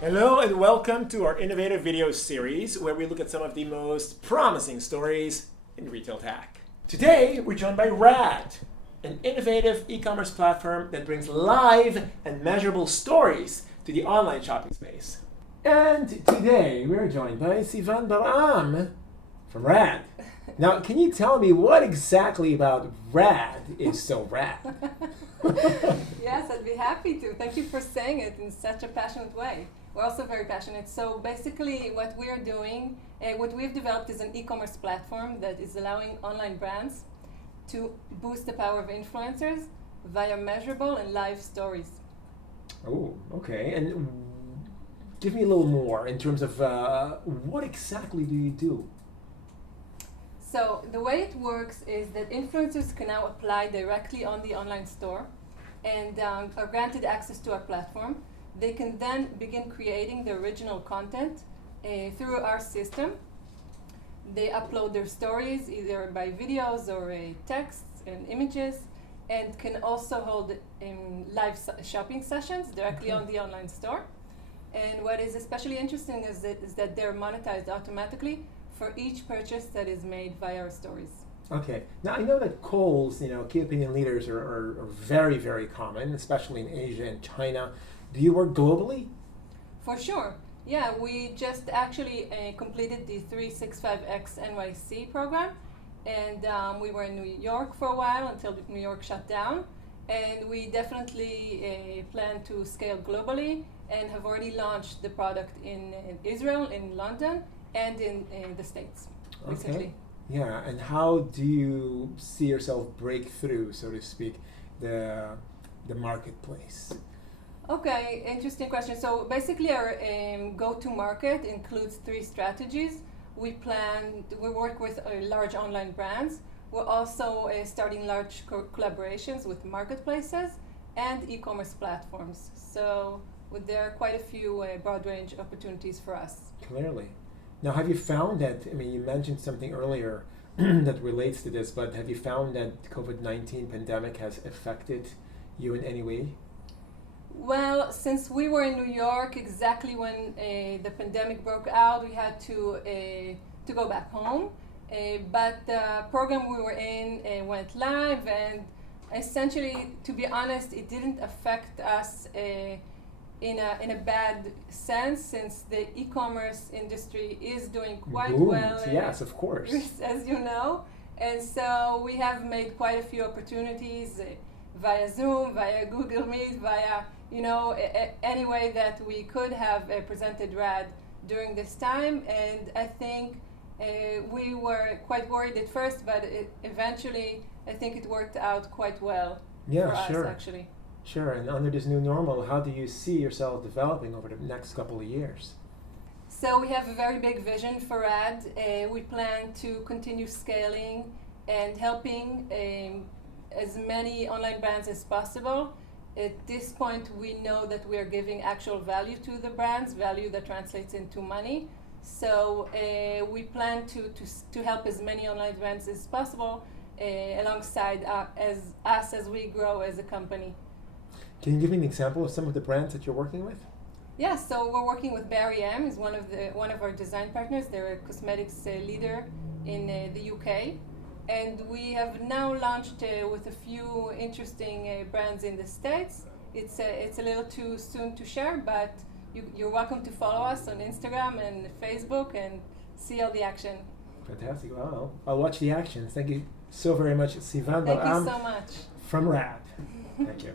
Hello and welcome to our innovative video series where we look at some of the most promising stories in retail tech. Today we're joined by Radd, an innovative e-commerce platform that brings live and measurable stories to the online shopping space. And today we're joined by Sivan Baram from Radd. Now, can you tell me what exactly about Radd is so rad? Yes, I'd be happy to. Thank you for saying it in such a passionate way. We're also very passionate. So basically what we're doing, what we've developed is an e-commerce platform that is allowing online brands to boost the power of influencers via measurable and live stories. Oh, okay. And give me a little more in terms of what exactly do you do? So the way it works is that influencers can now apply directly on the online store and are granted access to our platform. They can then begin creating the original content through our system. They upload their stories either by videos or texts and images, and can also hold live shopping sessions directly on the online store. And what is especially interesting is that they're monetized automatically for each purchase that is made via our stories. Okay. Now I know that calls, key opinion leaders are very, very common, especially in Asia and China. Do you work globally? For sure. Yeah, we just actually completed the 365X NYC program, and we were in New York for a while until New York shut down. And we definitely plan to scale globally and have already launched the product in Israel, in London, and in the States recently. Okay. Yeah, and how do you see yourself break through, so to speak, the marketplace? Okay, interesting question. So basically our go-to market includes three strategies. We work with large online brands. We're also starting large collaborations with marketplaces and e-commerce platforms. So there are quite a few broad range opportunities for us. Clearly. Now, have you found that, you mentioned something earlier that relates to this, but have you found that COVID-19 pandemic has affected you in any way? Well, since we were in New York exactly when the pandemic broke out, we had to go back home. But the program we were in went live, and essentially, to be honest, it didn't affect us in a bad sense, since the e-commerce industry is doing quite Boomed. well. Yes, of course. As you know. And so we have made quite a few opportunities via Zoom, via Google Meet, via any way that we could have presented Radd during this time. And I think we were quite worried at first, but eventually I think it worked out quite well for us, actually. Sure, and under this new normal, how do you see yourself developing over the next couple of years? So we have a very big vision for Radd. We plan to continue scaling and helping as many online brands as possible. At this point, we know that we are giving actual value to the brands, value that translates into money. So we plan to help as many online brands as possible alongside as we grow as a company. Can you give me an example of some of the brands that you're working with? Yeah, so we're working with Barry M, is one of our design partners. They're a cosmetics leader in the UK. And we have now launched with a few interesting brands in the States. It's a little too soon to share, but you're welcome to follow us on Instagram and Facebook and see all the action. Fantastic. Well, I'll watch the action. Thank you so very much, Sivan Thank you Baram so much. from Radd. Thank you.